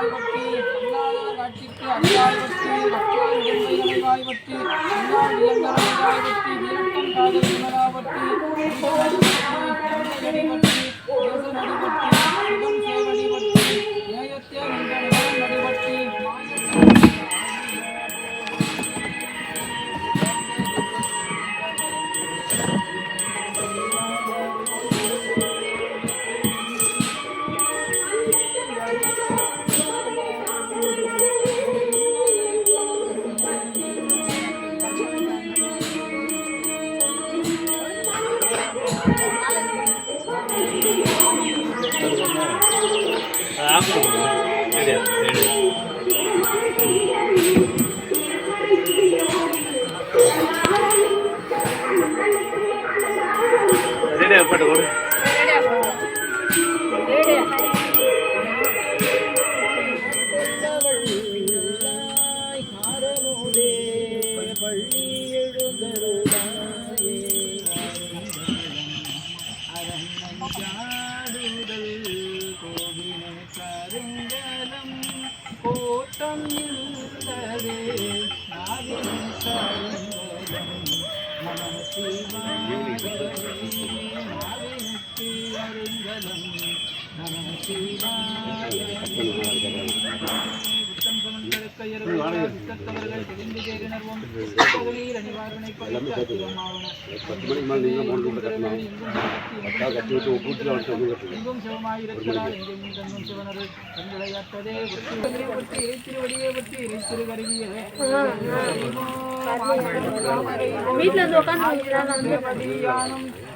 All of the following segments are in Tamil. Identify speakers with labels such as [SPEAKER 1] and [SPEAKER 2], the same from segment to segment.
[SPEAKER 1] வாய்ப்பற்றி அல்லாத காட்சிக்கு அல்லாய்வற்றி பக்தோர் உடம்பைகளை வாய்ப்பற்றி அல்லாஹ் இயங்கரை வாய்ப்பற்றி வீரட்டம் காதல் விமலாவற்றி எங்கும் சிவமாயிருக்கிறார் எங்கெங்கும் தன்னும் சிவனருள் தன்னுடையத்ததே ஒற்றி ஒற்றி இறைத்திருவடியே ஒற்றி இறைத்திருவருவியே
[SPEAKER 2] வீட்டுல இருந்து உட்காந்து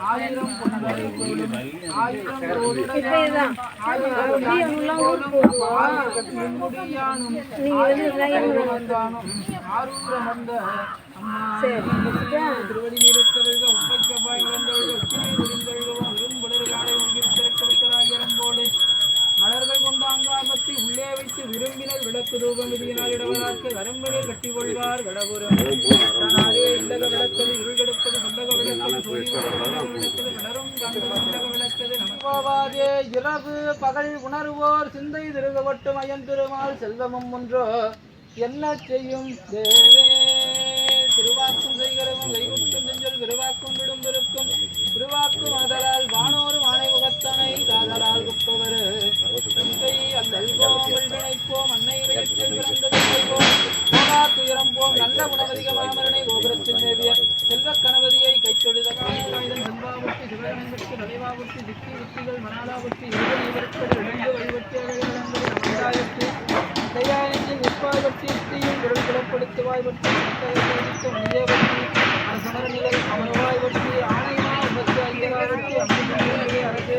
[SPEAKER 1] ஆயிரம் ஆயிரம் ஆயிரம் மலர்கள் கொண்ட அங்காபத்தை உள்ளே வைத்து விரும்பினர் விளக்கு ரூபம் விதியினால் இடவராக்கு வரம்பனில் கட்டி கொள்வார் கடபுரம் தானாரே இல்லக விளக்கது இருள் கெடுப்பது விளக்கது விளக்கது விளரும் விளக்கது நமக்கோவாதே இரவு பகல் உணர்வோர் சிந்தை திருகவட்டும் அயன் திருமால் செல்வமும் ஒன்றோ என்ன செய்யும் தேவே? திருவாக்கும் செய்கிறவும் கைகுட்டும் நெஞ்சல் விருவாக்கும் விடும் விருக்கும் விருவாக்கும் அதலால் வானோர் வானை முகத்தனை காதலால் குப்பவர் தந்தை அல்லல் கோமல் அன்னை வயிற்றில் பிறந்தது துயரம் போம் நல்ல குணவதிக மாமரனை கோபுரத்தில் மேவிய செல்வ கணபதியை கைத்தொழுத காயுடன் செல்வாவுக்கு சிவகணங்களுக்கு நடைவாவுக்கு திக்கி உத்திகள் மணாலாவுக்கு இருவரி இவருக்கு இழந்து வழிபட்டு அழகிழந்து நமந்தாயத்து கையாயத்தில் நிற்பாய்பற்றி யுக்தியும் குரல் குலப்படுத்துவாய் பற்றி மைய பற்றி சமர நிலை அமர்வாய் ஐயராவற்றி அரசே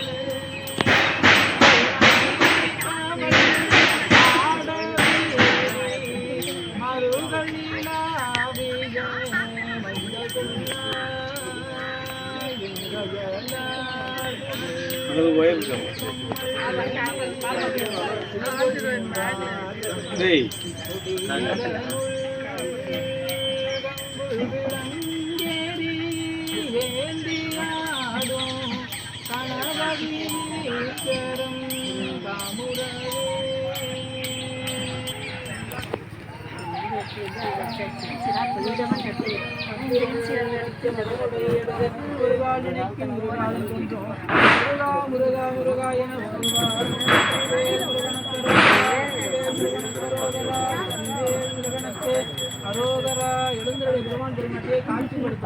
[SPEAKER 1] நாகாவற்றி கண்ணுக்கு வருமகவானாய் பற்றி முருகா முருகா என அரோகரா பெருமான் திருமணத்தை காட்சிப்படுத்த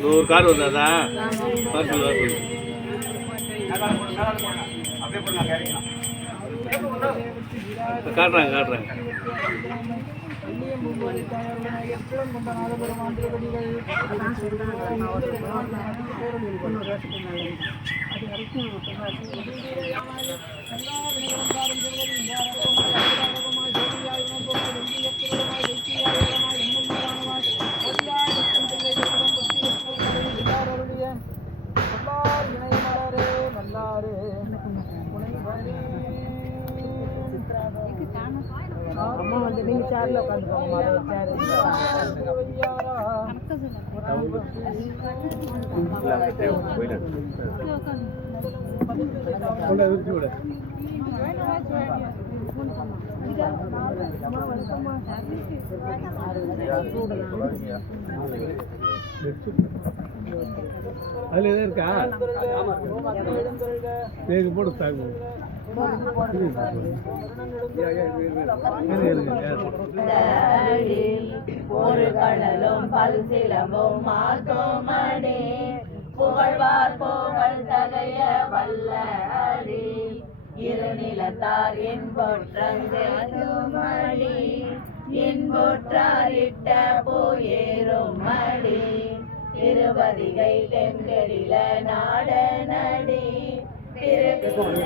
[SPEAKER 1] நூறு கார் வந்தாதா பார்சல் பார்சல் காட்டுறாங்க காட்டுறாங்க.
[SPEAKER 3] அம்மா வந்து நீங்க சேர்ல உட்காந்துக்கோங்க
[SPEAKER 1] அதில் எதாவது இருக்கா? வேக போட்டு தாங்க.
[SPEAKER 4] ஒரு கடலும் பல் சிலம்பும் மாத்தோமணி புகழ்வார் புகழ் தகைய வல்ல அடி இரு நிலத்தார் இன்பொற்றி இன்பொற்றாரிட்ட போயேறும் மடி திருவதிகை தென்கடில நாடனடி. திரு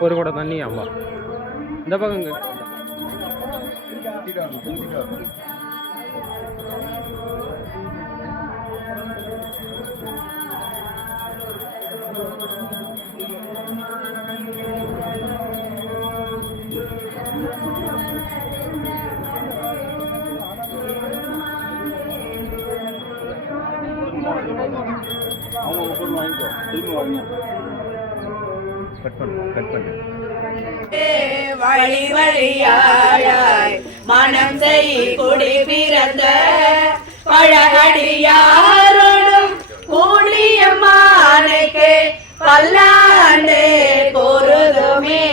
[SPEAKER 5] ஒரு குடம் தண்ணி ஆமா இந்த பக்கங்க
[SPEAKER 4] அவங்க பொண்ணு வாங்கிக்கோ திரும்பி வாங்க
[SPEAKER 6] கட் பண்ணு கட் பண்ணு.
[SPEAKER 7] வழி வழியாய் மனம் செய் குடி பிறந்த பழகடியாரோடும் கூடிய மானைக்கு பல்லாண்டு கூறுதுமே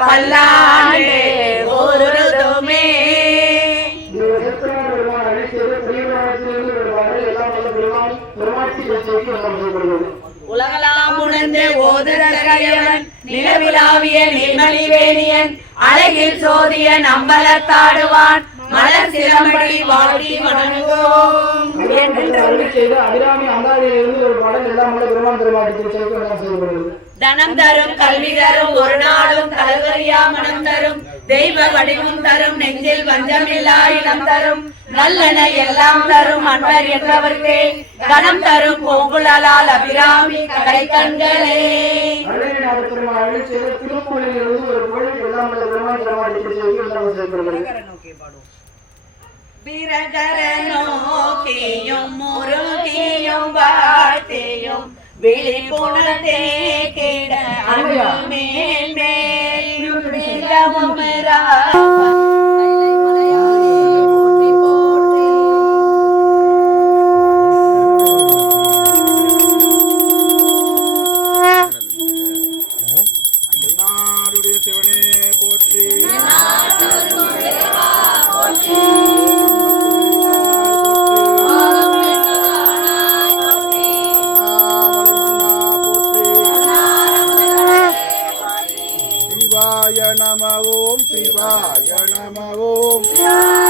[SPEAKER 7] பல்லாண்டு ஓதுதற்கரியவன் நிலவிலாவிய நிர்மலி அழகில் சோதிய நம்பலத்தாடுவான் மலர் சிலம்படி வாழ்த்தி வணங்குவோம்.
[SPEAKER 1] அபிராமி அங்காடியிலிருந்து ஒரு பாடல் எல்லாம் பெருமான் பெருமாட்டி திருச்செயலுக்கு செய்யப்படுகிறது
[SPEAKER 7] தனம் தரும் கல்வி தரும் ஒரு நாளும் கலவரியா மனம் தரும். தெய்வ வடிவம் தரும் நெஞ்சில் வஞ்சமில்லா இனம் தரும். நல்லன எல்லாம் தரும் அன்பர் என்றவர்க்கே. கணம் தரும் பூங்குழலால் அபிராமி கடை கண்களே.
[SPEAKER 1] அழகை
[SPEAKER 7] விரகர நோக்கியும் முருகியும் வாழ்த்தையும் விழிப்புணர்ந்தே கிட அன்பு மேல் மேல்
[SPEAKER 4] நம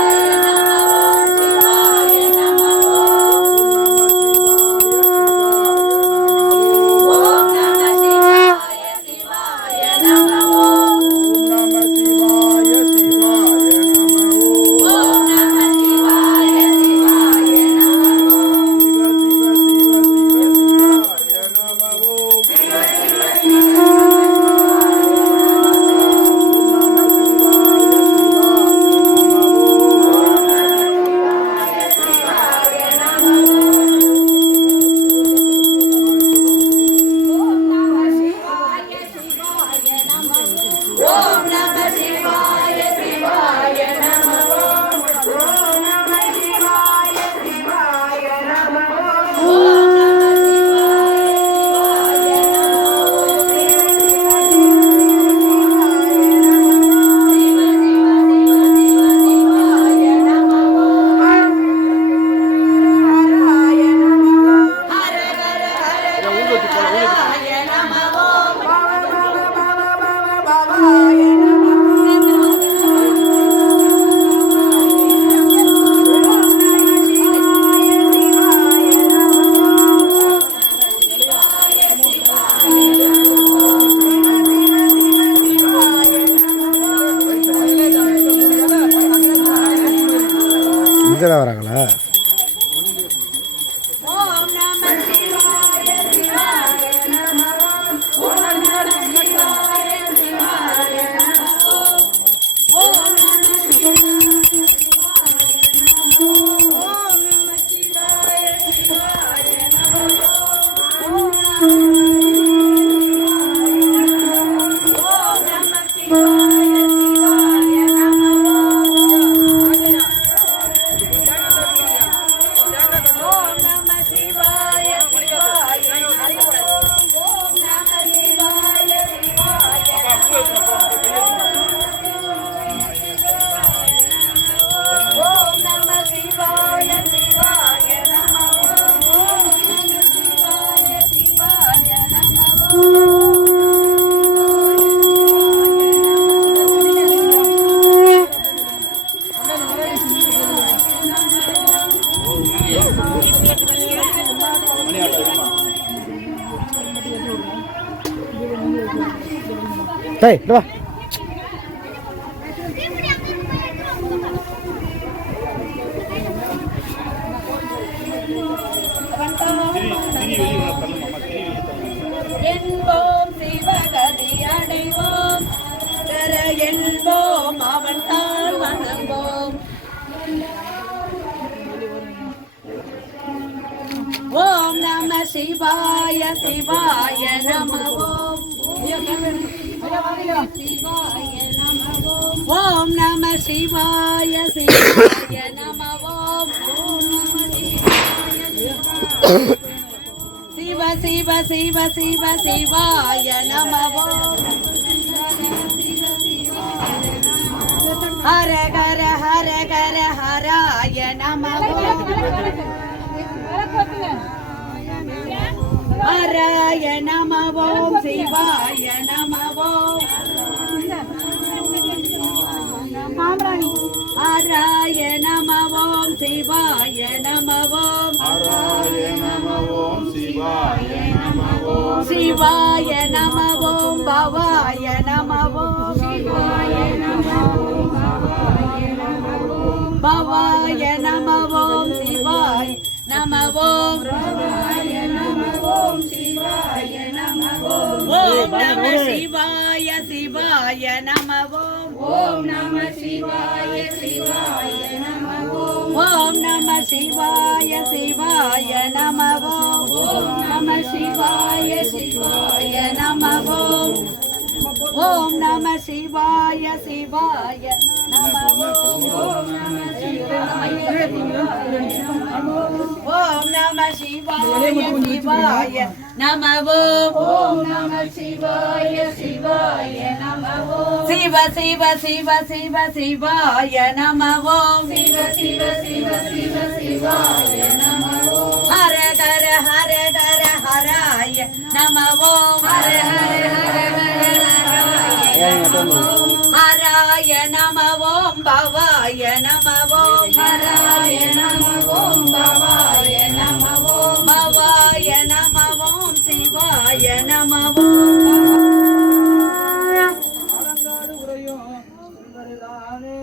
[SPEAKER 4] 对吧。சிவ சிவ சிவ சிவ சிவாய நம ஹர ஹர ஹர ஹர ஹராய நமவோ. ஹராய நம சிவாய நமவோ. ஹராய நமவோம் சிவாய நமவோ. ஓம்
[SPEAKER 7] சிவாய நம ஓம் பவாய நம ஓம்
[SPEAKER 4] சிவாய நம ஓம் பவாய நம ஓம் ஓம் நம சிவாய சிவாய நம ஓம் பவாய நம ஓம் சிவாய நம ஓம் ஓம் நம சிவாய சிவாய நம ஓம் ஓம் நம சிவாய சிவாய நம ஓம் ஓம் நம சிவாய சிவாய நம ஓம் ஓம் நம சிவாய ஓம் நம சிவாய சிவாய நம ஓம் ஓம் நம சிவாய சிவாய நம ஓம் சிவ சிவ சிவ சிவ சிவாய நம ஓம் சிவ சிவ சிவ சிவ சிவாய நம ஓம் ஹர ஹர ஹர ஹர ஹராய நம ஓம் ஹர ஹர ஹர ஹர ஹராய நம ஓம் பவாய நம ஓம் ஹராய நம ஓம் பவாய நம ஓம் பவாய நம ஓம் சிவாய நம ஓம்
[SPEAKER 1] அலங்காடு உரையும் சுந்தரிதானே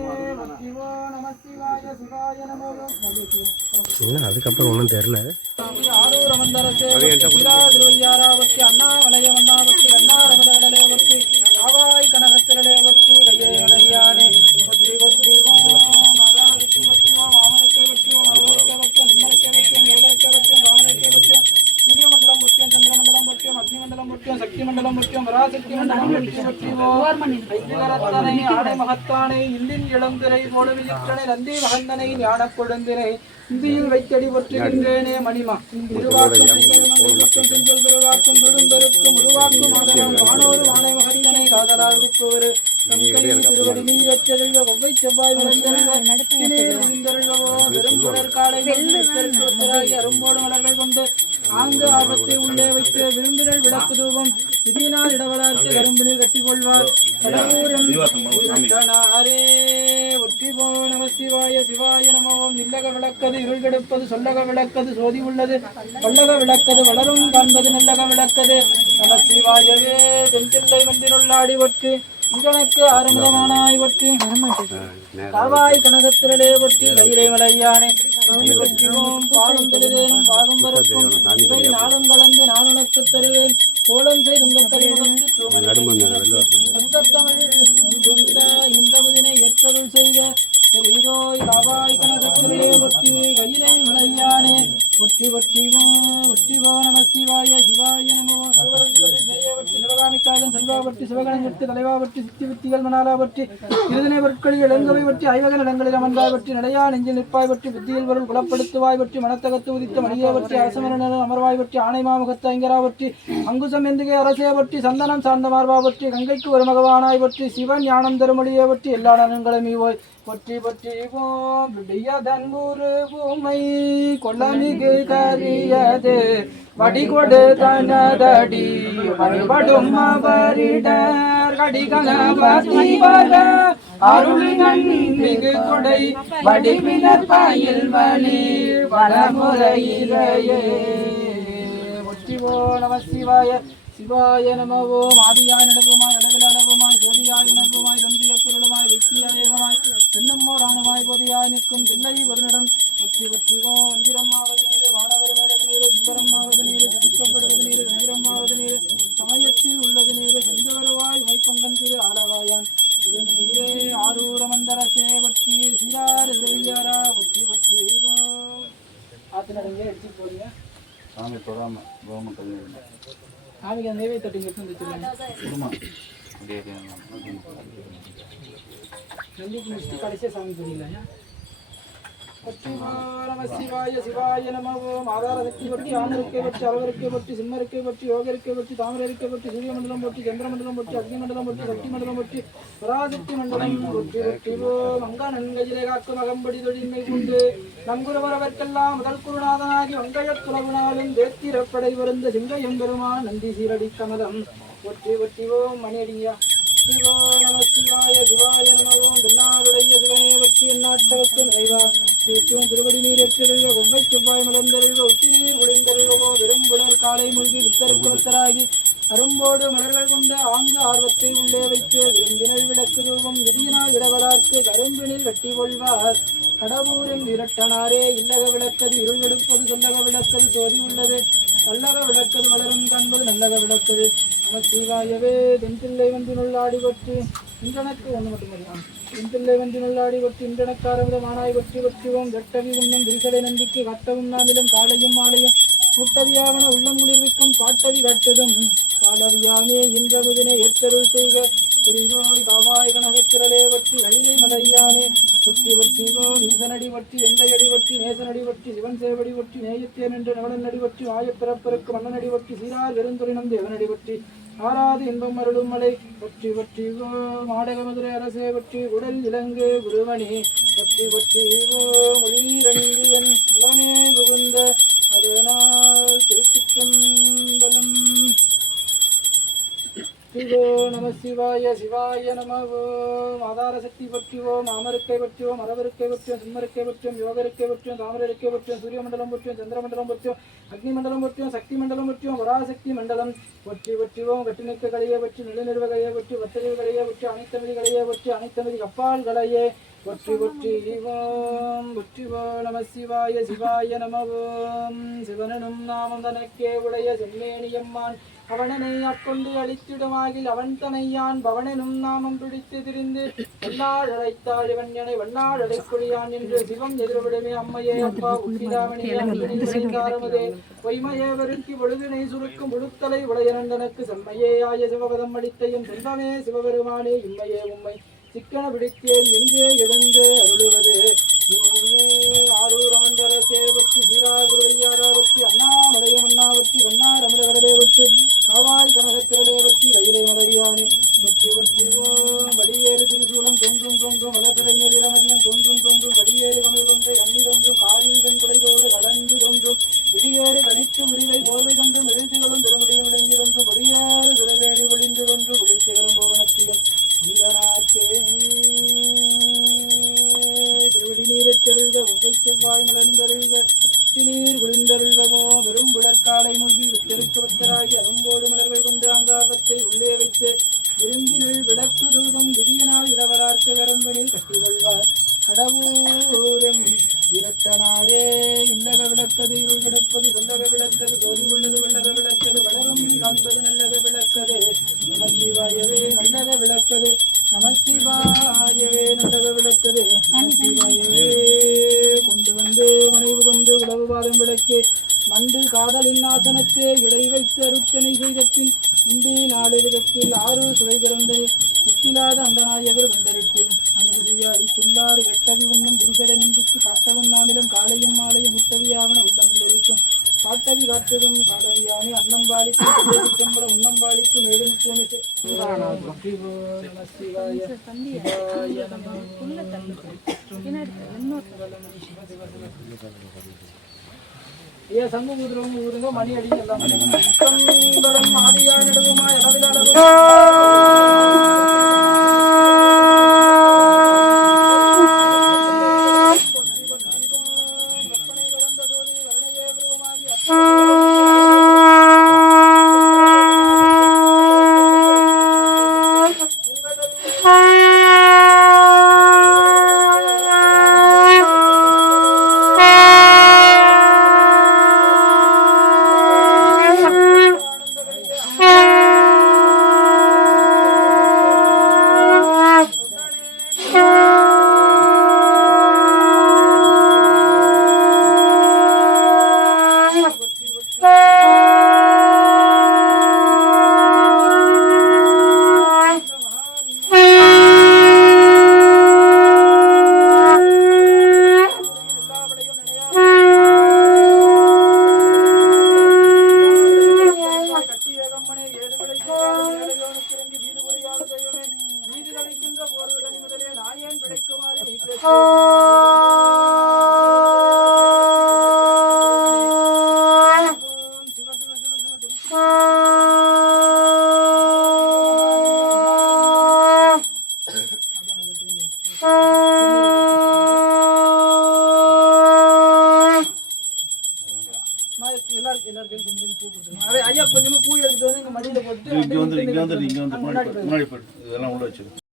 [SPEAKER 1] சிவோ நம சிவாய சிவாய நமோ
[SPEAKER 5] என்ன அதுக்கப்புறம் ஒன்றும் தெரில
[SPEAKER 1] ஆரூர் அமர்ந்தரசே திருவையாராவத்தி அண்ணாமலைய வண்ணாவத்தி அண்ணாரமதலே வத்தி காவாய் கனகத்திரளே வத்தி கையை வளையானே ஒத்தி ஒத்தி ஓம் அதாவத்தி வத்தி ஓம் ஆமரைக்கை வத்தி ஓம் அறுவரைக்கை வத்தியம் சிம்மரைக்கை வத்தியம் யோகரைக்கை வத்தியம் ராமரைக்கை வத்தியம் சூரியமண்டலம் முக்கியம் சந்திரமண்டலம் முக்கியம் அக்னிமண்டலம் முக்கியம் சக்தி மண்டலம் ஆடை மகத்தானை இளந்திரை நந்தி மகந்தனை ஞானக் கொழுந்திரை இந்தியில் வைத்தடி ஒற்றுகின்றேனே மணிமா திருவாக்கும் பெருந்தருக்கும் உருவாக்கும் வானோரு வானை மகத்தனை காதலால் குப்பவர் திருவடி நீரற்றெழுக ஒவ்வை செவ்வாய் காலை ஒத்தராகி அரும்போடு மலர்கள் கொண்டு ஆங்கு ஆபத்தை உள்ளே வைத்து விரும்பினர் விளக்கு தூபம் விதியினால் இடவளார்த்து கரும்பினில் கட்டிக் கொள்வார் ஒற்றி போ நம சிவாய சிவாய நமோம் இல்லக விளக்கது இருள் கெடுப்பது சொல்லக விளக்கது சோதி உள்ளது. வல்லக விளக்கது வளரும் காண்பது நல்லக விளக்கது. நம சிவாயவே தென்தில்லை மன்றினுள்ளாடி ஒற்றி இங்கனக்கு ஆரம்பமானாய் ஒற்றி காவாய் கனகத்திரளே ஒற்றி கையிலே மலையானே நோம்பி பற்றிவோம் பாலும் தருவேனும் பாகம் பரப்பும். இவை நாளும் கலந்து நான் உனக்கு தருவேன். கோலம் செய்து உங்கள் கருமகத்து இன்றமுதினை ஏற்றருள் செய்க. பெரிதோய் காவாய் கனகத்திரளே ஒற்றி கையிலே மலையானே. ஒற்றி ஒற்றிவோ ஒற்றிவோ நம சிவாய சிவாய நமோ சிவரஞ்சலி ஜெயவட்டி சிவகாமிக்காதன் செல்வாவட்டி சிவகணஞ்செட்டு தலைவாவட்டி சித்தி வித்திகள் இளங்கவை வட்டி ஐவக நிலங்களில் அமர்ந்தாய் வட்டி நடையா நெஞ்சில் நிற்பாய் வட்டி புத்தியில் பொருள் குலப்படுத்துவாய் மனத்தகத்து உதித்த மணியை அமர்வாய் ஆணை ஐங்கரா அங்குசம் எந்துகை அரசே சந்தனம் சார்ந்த மார்பா கங்கைக்கு ஒரு மகவானாய் சிவன் ஞானம் தருமொழியை பற்றி எல்லா நலன்களும் பொற்றி பொற்றி விடியதன் தன்பூரு பூமை கொள்ளமிகு கரியது வடிகொடு தனதடி வழிபடும் அவரிடர். கடிகணபதி வர அருளினன் மிகு கொடை. வடிவினர் பயில் வழி வளமுறையிலேயே ஒற்றிவோ நம சிவாய சிவாய நமவோ ஓம். ஆதியாய் நடவுமாய் ஜோதியாய் உணர்வுமாய் தந்திய பொருளுமாய் வெற்றியாய் ஏகமாய் தென்னம்மோர் ஆணுமாய் பொதியாய் நிற்கும் தில்லை வருநடம் ஒற்றி ஒற்றிவோ வந்திரம்மாவது நீரு வானவர் மேலது நீரு சுந்தரம்மாவது நீரு துதிக்கப்படுவது நீரு கந்திரம்மாவது நீரு சமயத்தில் உள்ளது நீரு செந்தவரவாய் மைப்பங்கன் திரு ஆளவாயான் நீரே ஆரூர மந்தரசே ஒற்றி சீராறு திருவையாரா ஒற்றி ஒற்றிவோ ஆத்து நடங்க எடுத்து போறீங்க
[SPEAKER 7] சாமி தொடாம கவர்மெண்ட்
[SPEAKER 1] சாமிக்கு அந்த நெய்வேத்தி தட்டு இங்கே எடுத்து சிவாய சிவாய நம ஓம் ஆதார சக்தி பற்றி ஆமருக்கை பற்றி அளவருக்கை பற்றி சிம்மருக்கை பற்றி யோகருக்கை பற்றி தாமரருக்கை பற்றி சூரிய மண்டலம் பற்றி சந்திர மண்டலம் பற்றி அக்னி மண்டலம் பற்றி சக்தி மண்டலம் பற்றி பராசக்தி மண்டலம் பற்றி பற்றி ஓம் அங்கா நன்கஜிலே காக்கும் அகம்படி தொழின்மை கொண்டு நங்குருவரவர்க்கெல்லாம் முதல் குருநாதனாகி வங்கையத் துறவுனாலும் தேத்திரப்படை வருந்த சிங்கையம் பெருமான் நந்தி சீரடி கமலம் ஒற்றி ஒற்றி ஓம் மணியடியா சிவோ நம சிவாய சிவாய நம ஓம். தென்னாடுடைய சிவனே பற்றி எந்நாட்டவர்க்கு நிறைவா தீர்த்துவம் திருவடி நீர் எற்றெழுக கொவ்வை செவ்வாய் மலர்ந்தருக உச்சி நீர் ஒளிந்தருகவோ வெறும்புலர் காலை மூழ்கி வித்தருக்கு வத்தராகி அரும்போடு மலர்கள் கொண்ட ஆங்கு ஆர்வத்தை உள்ளே வைத்து விரும்பினல் விளக்கு ரூபம் விதியினால் இரவலார்க்கு கரும்பினில் கட்டி கொள்வார். கடவுரின் விரட்டனாரே இல்லக விளக்கது இருள் எடுப்பது சொல்லக விளக்கது சோதி உள்ளது. நல்லக விளக்கது வளரும் காண்பது நல்லக விளக்கது. நம சிவாயவே தென்பிள்ளை வந்து நுள்ளாடி பற்றி இன்றனக்கு ஒன்று மட்டும் தெரியும்? தென்பிள்ளை வந்து நுள்ளாடி பற்றி இன்றனக்காரவித மானாய் பற்றி பற்றுவோம் கட்டவி உண்ணும் விரிசலை நம்பிக்கை கட்டவும் நாளிலும் காலையும் மாலையும் முட்டவியாவன உள்ளம் குளிர்விக்கும் பாட்டவி கட்டதும் பாடவியாமே இன்றமுதினை ஏற்றருள் செய்க. திருநோய் காவாய் கனகத்திரலே வற்றி கைலை மலையானே. சுற்றி ஒற்றிவோ நீசனடி வற்றி எந்தையடி வற்றி நேசனடி வற்றி சிவன் சேவடி வற்றி நேயத்தேன் என்று நவனன் அடி வற்றி ஆயப்பிறப்பிற்கு மன்னனடி வற்றி சீரார் வெறுந்துரினம் எவனடி வற்றி ஆறாது இன்பம் அருளும் மலை வெற்றி வெற்றி மாடக மதுரை அரசே வெற்றி உடல் இலங்கு குருமணி வெற்றி ஒற்றி ஒற்றிவோ மொழிநீரணிந்தியன் உடனே புகுந்த அதனால் திருச்சி சிவாய சிவாய நமவோம் ஆதார சக்தி பற்றியோம் அமருக்கை பற்றியோம் மரவருக்கை பற்றியோம் சிம்மருக்கை பற்றியோம் யோகருக்கை பற்றியோம் தாமரருக்கை பற்றியோம் சூரிய மண்டலம் பற்றியோம் சந்திர மண்டலம் பற்றியோம் அக்னி மண்டலம் பற்றியோம் சக்தி மண்டலம். பற்றியோம் வராசக்தி மண்டலம் பற்றி பற்றியோம் கட்டினிக்க கலையை பற்றி நிலநிறுவ கலையை பற்றி வத்தறிவு கலையை பற்றி அனைத்தமதி கலையை பற்றி அனைத்தமதி கப்பால் கலையே ஒற்றி ஒற்றி ஓம் ஒற்றிவோ நம சிவாய சிவாய நமவோம் ஓம் சிவனனும் நாமம் தனக்கே உடைய செம்மேனியம்மான். அவனனை அக்கொண்டு அழித்திடுமாகில் அவன் தனையான் பவனனும் நாமம் பிடித்து திரிந்து வண்ணாள் அழைத்தாள் இவன் என வண்ணாள் அழைக்குழியான் என்று சிவம் எதிர்விடுமே அம்மையே அப்பா உத்திராமணியாரமுதே பொய்மையே வருக்கி பொழுதினை சுருக்கும் முழுத்தலை உடையனந்தனுக்கு செம்மையே ஆய சிவபதம் அளித்த என் செல்வமே சிவபெருமானே இம்மையே உம்மை சிக்கன பிடித்தேன் எங்கே எழுந்து அருளுவது? இனியே ஆரூர் அமர்ந்தரசே அண்ணா சீராகுரையாரா அண்ணா அண்ணாமலைய மன்னா வற்றி கண்ணார் அமரகடலே வற்றி காவாய் கனகத்திரலே வற்றி வயிலை மலையானே. வற்றி வற்றி வடியேறு திருசூலம் தொன்றும் தொன்றும் வளர்த்தடை மேல் இளமதியம் தொன்றும் தொன்றும் வடியேறு கமிழ் கொன்றை கண்ணி தொன்றும் காரில் வெண்குடைதோடு கடந்து தொன்றும் இடியேறு கழித்து உரிவை போர்வை தொன்றும் எழுத்துகளும் திருமுடியும் விளங்கி தொன்றும் பொடியாறு திருவேணி ஒளிந்து தொன்றும் ஒளித்திகழும் போவனத்திலும் புனிதனாக்கே திருவடி நீரச்சருள்க ஒவ்வை செவ்வாய் மலர்ந்தருள்க நீர் குளிர்ந்தருள்கமோ வெறும் புலற்காலை மூழ்கி வித்தருக்கு வத்தராகி அரும்போடு மலர்கள் கொண்டு அங்காரத்தை உள்ளே வைத்து விரும்பினுள் விளக்கு தூதம் விதியனால் இடவரார்க்கு கரம்பனில் கட்டிக்கொள்வார். கடவுரம் இரட்டனாரே இல்லக விளக்கது இருள் கிடப்பது சொல்லக விளக்கது சோதி உள்ளது வல்லக விளக்கது வளரும் காண்பது நல்லக விளக்கது. நமசிவாயவே நல்லக விளக்கது. நமசிவாயவே நல்லக விளக்கது. நமசிவாயவே கொண்டு வந்து மனைவு கொண்டு உளவு வாதம் விளக்கே மண்டு காதலின் ஆசனத்தே இடை வைத்து அருட்சனை செய்த பின் உண்டு நாலு விதத்தில் ஆறு சுவை பிறந்தது. முத்திலாத அண்டநாயகர் வந்தரித்து அமுதிய அடித்துள்ளாறு வெட்டவி உண்ணும் விரிசடை நின்றுக்கு காட்டவும் நாமிலும் காலையும் மாலையும் முத்தவியாவன உள்ளங்கள் இருக்கும் காட்டவி காட்டதும் காடவியானே அன்னம் பாலிக்கும் சிற்றம்பல மேலும் சிவாய சிவாய நம ஏ சங்கு ஊதுறவங்க ஊதுங்க மணி அடி எல்லாம். இடவுமா